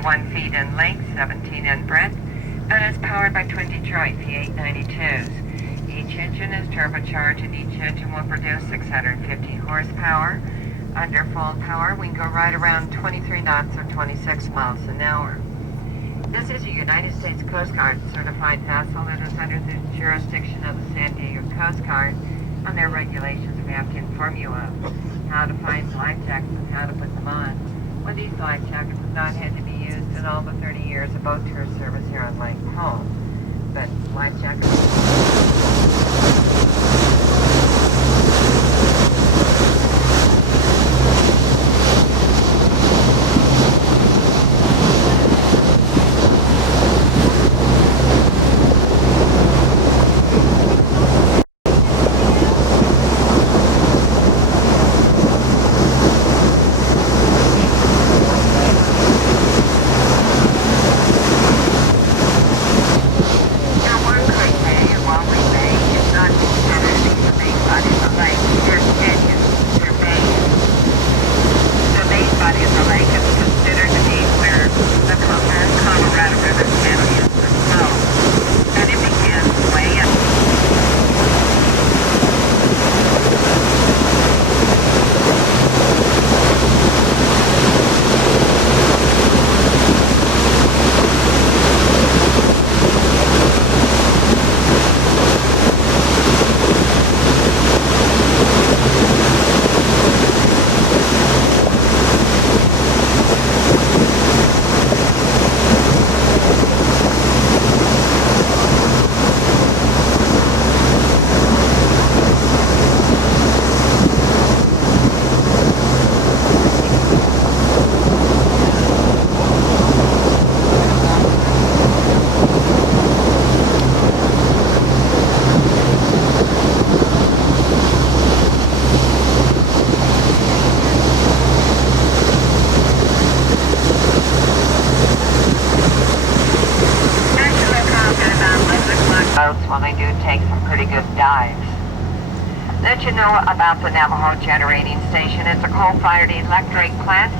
31 feet in length, 17 in breadth, and is powered by twin Detroit V892s. Each engine is turbocharged, and each engine will produce 650 horsepower. Under full power, we can go right around 23 knots or 26 miles an hour. This is a United States Coast Guard certified vessel that is under the jurisdiction of the San Diego Coast Guard. On their regulations, we have to inform you of how to find life jackets and how to put them on. Well, these life jackets have not had to be used in all the 30 years of boat tour service here on Lake Powell. But life jackets... when they do take some pretty good dives. Let you know about the Navajo Generating Station. It's a coal-fired electric plant.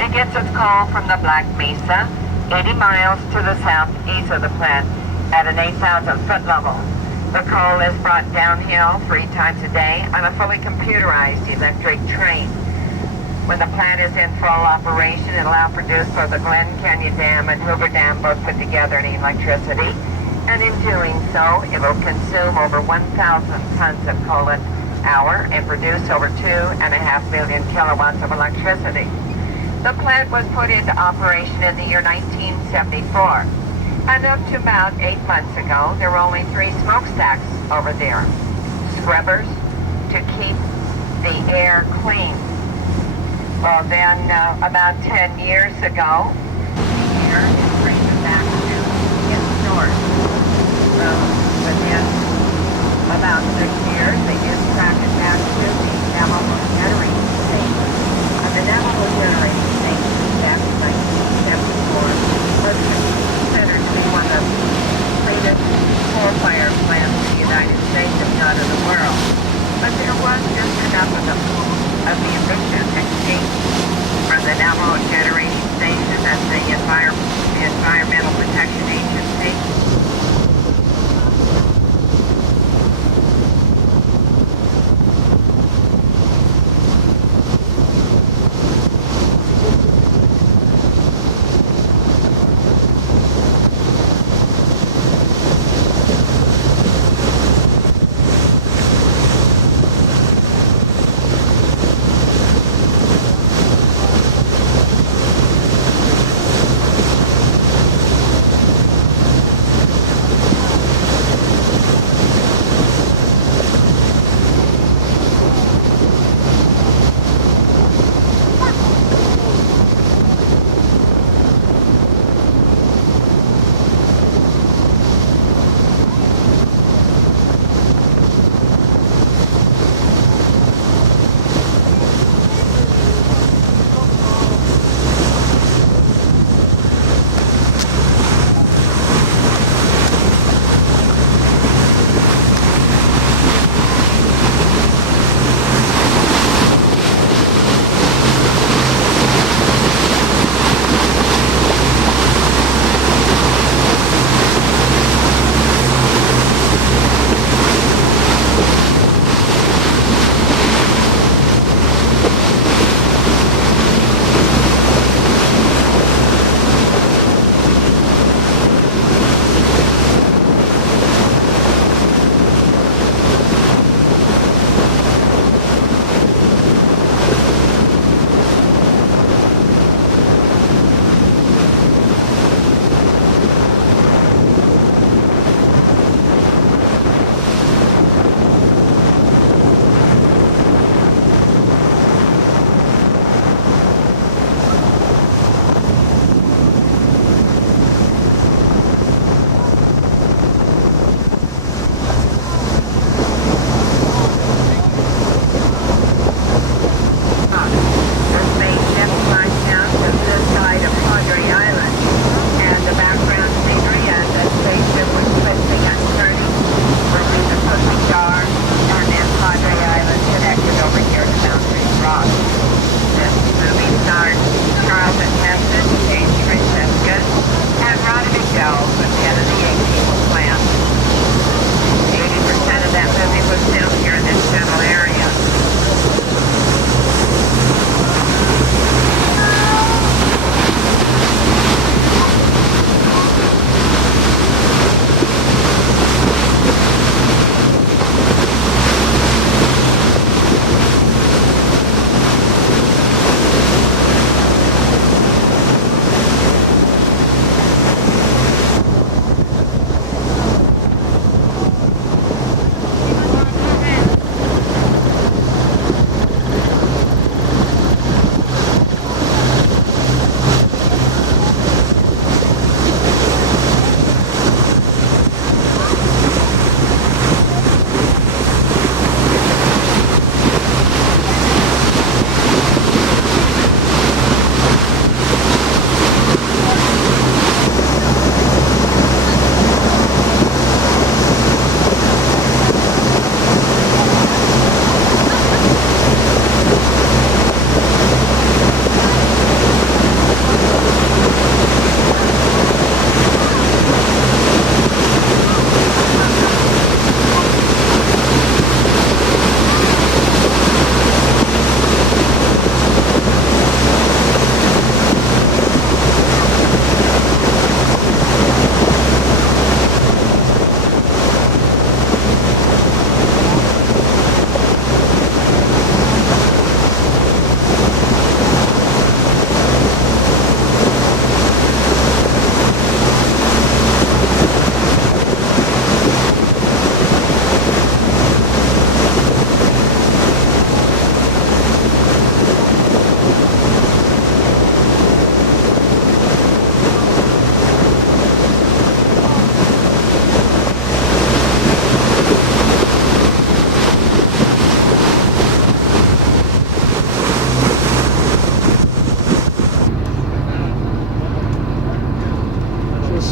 It gets its coal from the Black Mesa, 80 miles to the southeast of the plant at an 8,000-foot level. The coal is brought downhill 3 times a day on a fully computerized electric train. When the plant is in full operation, it will outproduce both the Glen Canyon Dam and Hoover Dam both put together in electricity. And in doing so, it will consume over 1,000 tons of coal an hour and produce over 2.5 billion kilowatts of electricity. The plant was put into operation in the year 1974. And up to about 8 months ago, there were only 3 smokestacks over there. Scrubbers to keep the air clean. Well, then about 10 years ago, here is bringing it back to its source. So within about 6 years, they just track it back to the Navajo Generating Station. And the Navajo Generating Station, back in 1974, was considered to be one of the cleanest coal-fired plants in the United States, if not in the world. But there was just enough of the emission escape from the Navajo Generating Station that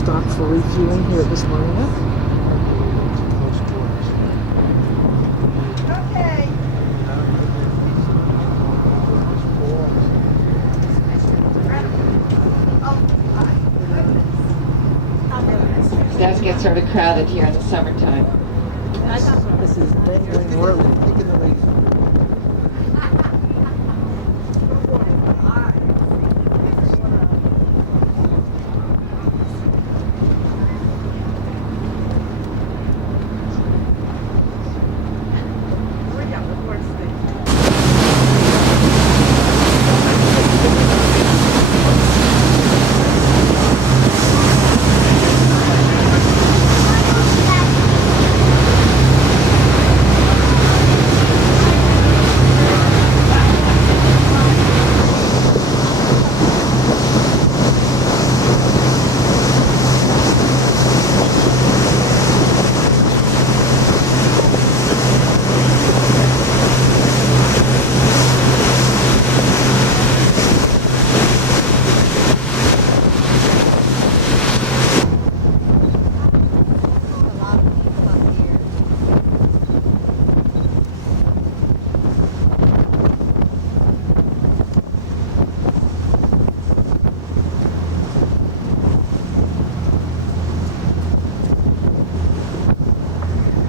stop for refueling here at this marina. It does get sort of crowded here in the summertime. This is New Orleans.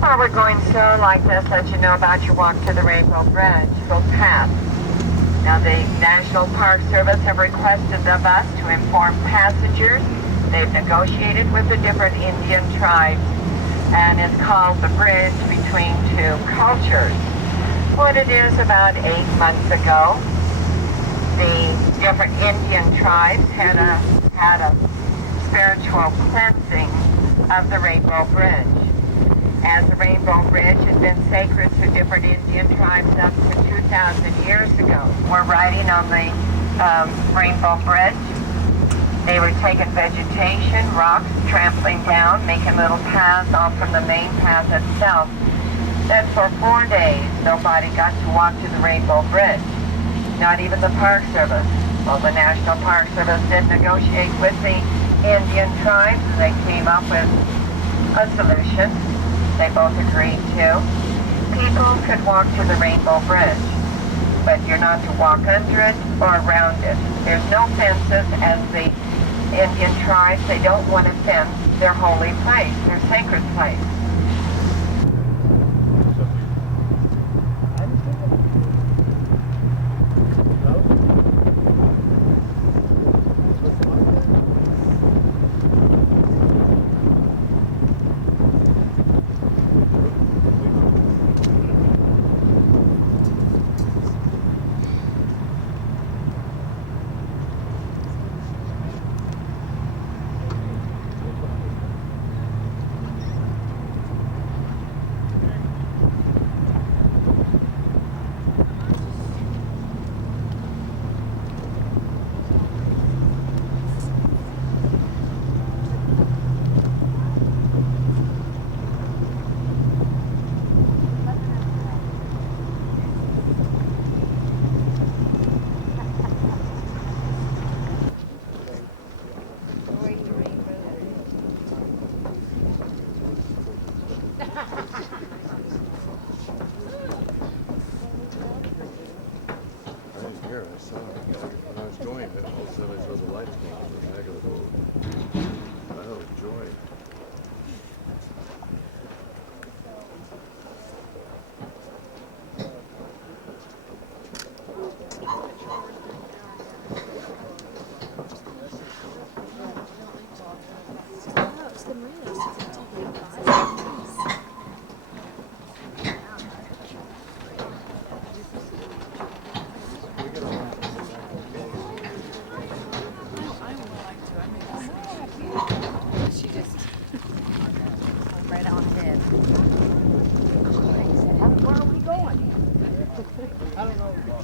Well, we're going slow like this, let you know about your walk to the Rainbow Bridge. Go past. Now, the National Park Service have requested of us to inform passengers. They've negotiated with the different Indian tribes, and it's called the bridge between two cultures. What it is, about 8 months ago, the different Indian tribes had a spiritual cleansing of the Rainbow Bridge. As the Rainbow Bridge has been sacred to different Indian tribes up to 2,000 years ago. We're riding on the Rainbow Bridge. They were taking vegetation, rocks, trampling down, making little paths off from the main path itself. Then for 4 days, nobody got to walk to the Rainbow Bridge, not even the Park Service. Well, the National Park Service did negotiate with the Indian tribes, and they came up with a solution. They both agreed to. People could walk to the Rainbow Bridge, but you're not to walk under it or around it. There's no fences, as the Indian tribes, they don't want to fence their holy place, their sacred place.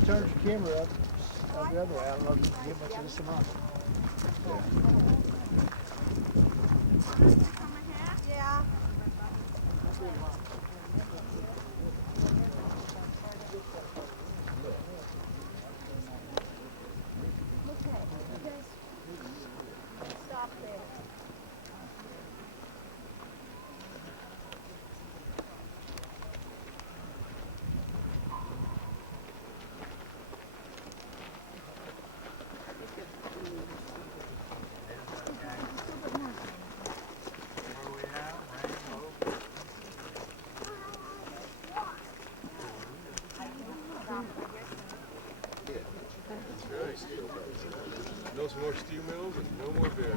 Turn your camera up the other way. I don't know if you can get much of this or not. Yeah. Okay, you guys stop there. steel mills and no more beer.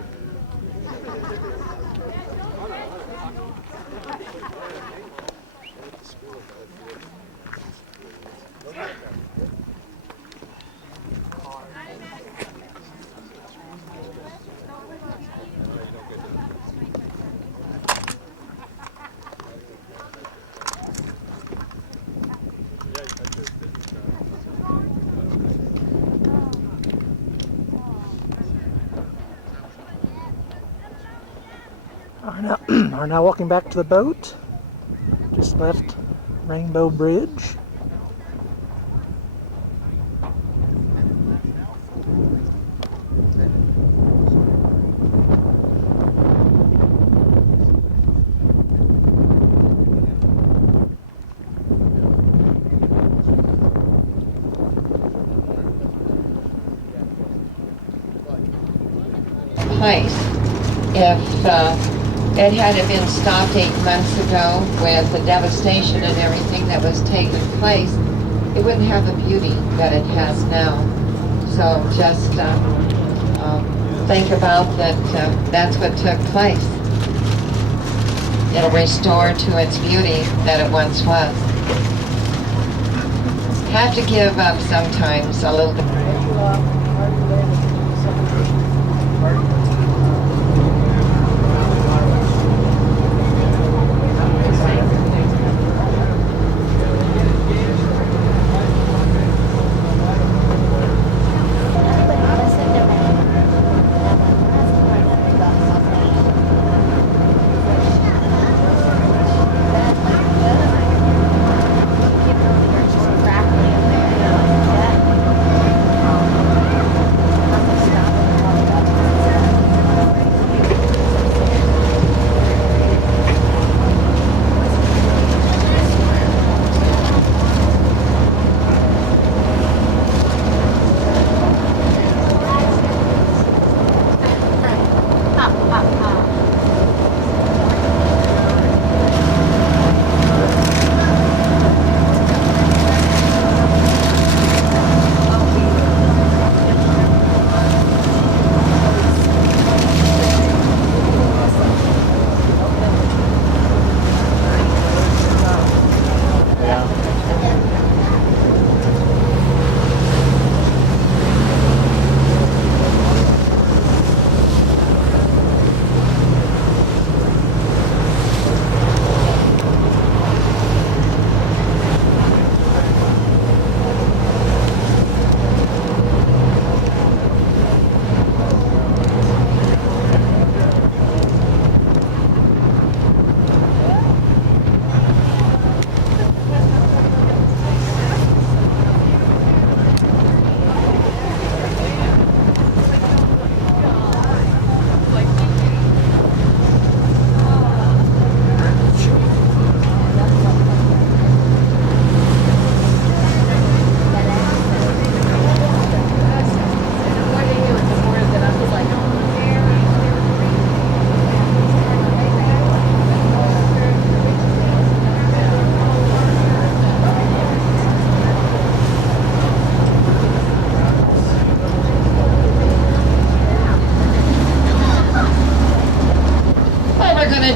Are now walking back to the boat. Just left Rainbow Bridge. Place. If it had been stopped 8 months ago with the devastation and everything that was taking place, it wouldn't have the beauty that it has now. So just think about that. That's what took place. It'll restore to its beauty that it once was. Have to give up sometimes a little bit.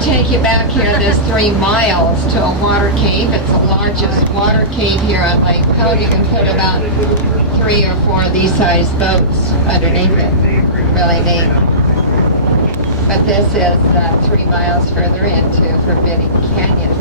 Take you back here this 3 miles to a water cave. It's the largest water cave here on Lake Powell. You can put about 3 or 4 of these size boats underneath it. Really neat. But this is 3 miles further into Forbidden Canyon.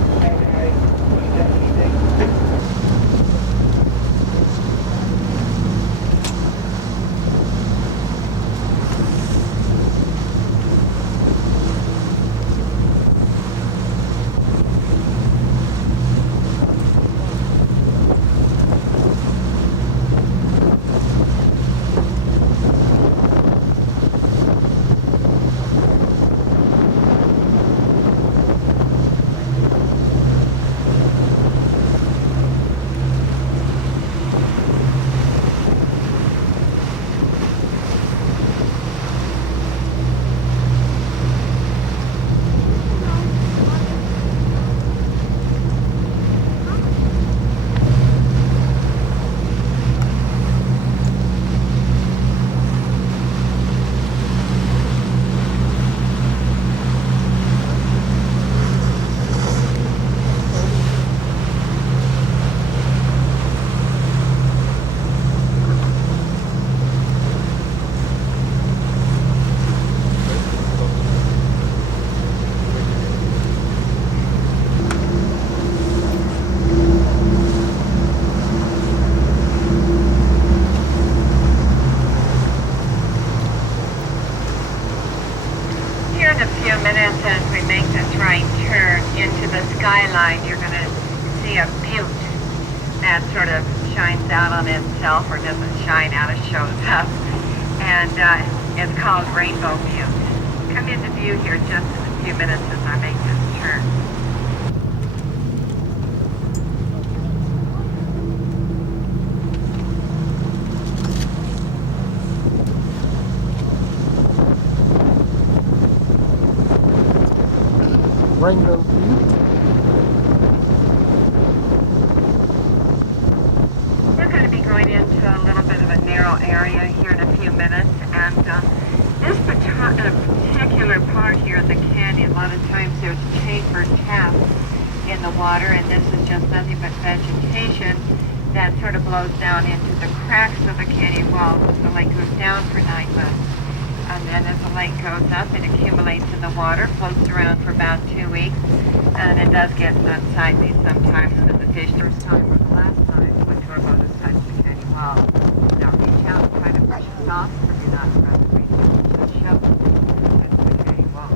few minutes as we make this right turn into the skyline, you're going to see a butte that sort of shines out on itself, or doesn't shine out, it shows up. And it's called Rainbow Butte. Come into view here just in a few minutes as I make this turn. Rainbow Butte. We're going to be going into a little bit of a narrow area here in a few minutes, and this particular part here in the canyon, a lot of times there's chamfered tap in the water, and this is just nothing but vegetation that sort of blows down into the cracks of the canyon wall as the lake goes down for 9 months. And then as the lake goes up, it accumulates in the water, floats around for about 2 weeks, and it does get unsightly sometimes with the fish. First time or the last time when tour boats touch the canyon wall. Now reach out and try to push it off, or you're not around the reach. Just shove it into the canyon wall.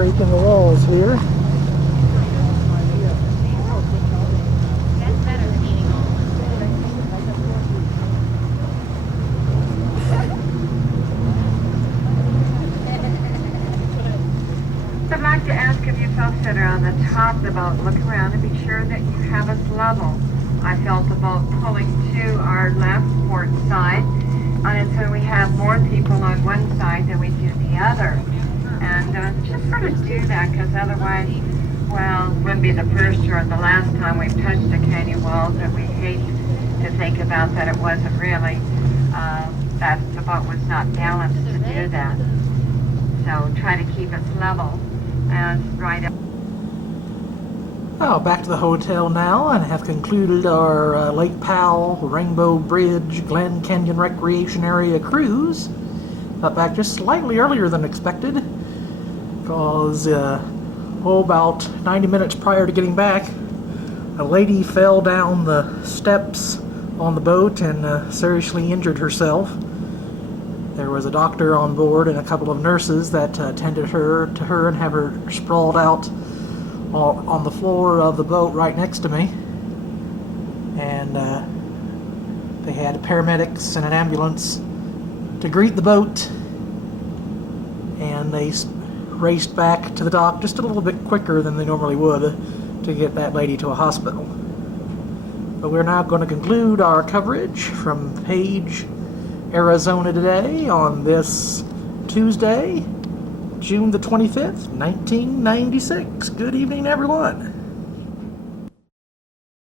scraping the walls here. I'd like to ask of you folks that are on the top of the boat, look around and be sure that you have us level. I felt the boat pulling to our left port side, and so we have more people on one side than we do the other. And just sort of do that, because otherwise, well, it wouldn't be the first or the last time we've touched a canyon wall, but we hate to think about that it wasn't really, that the boat was not balanced to do that. So try to keep us level and right up. Oh, back to the hotel now, and have concluded our Lake Powell, Rainbow Bridge, Glen Canyon Recreation Area cruise. Got back just slightly earlier than expected, because about 90 minutes prior to getting back, a lady fell down the steps on the boat and seriously injured herself. There was a doctor on board and a couple of nurses that tended to her and have her sprawled out on the floor of the boat right next to me. And they had paramedics and an ambulance to greet the boat, and they raced back to the dock just a little bit quicker than they normally would to get that lady to a hospital. But we're now going to conclude our coverage from Page, Arizona today on this Tuesday, June the 25th, 1996. Good evening, everyone.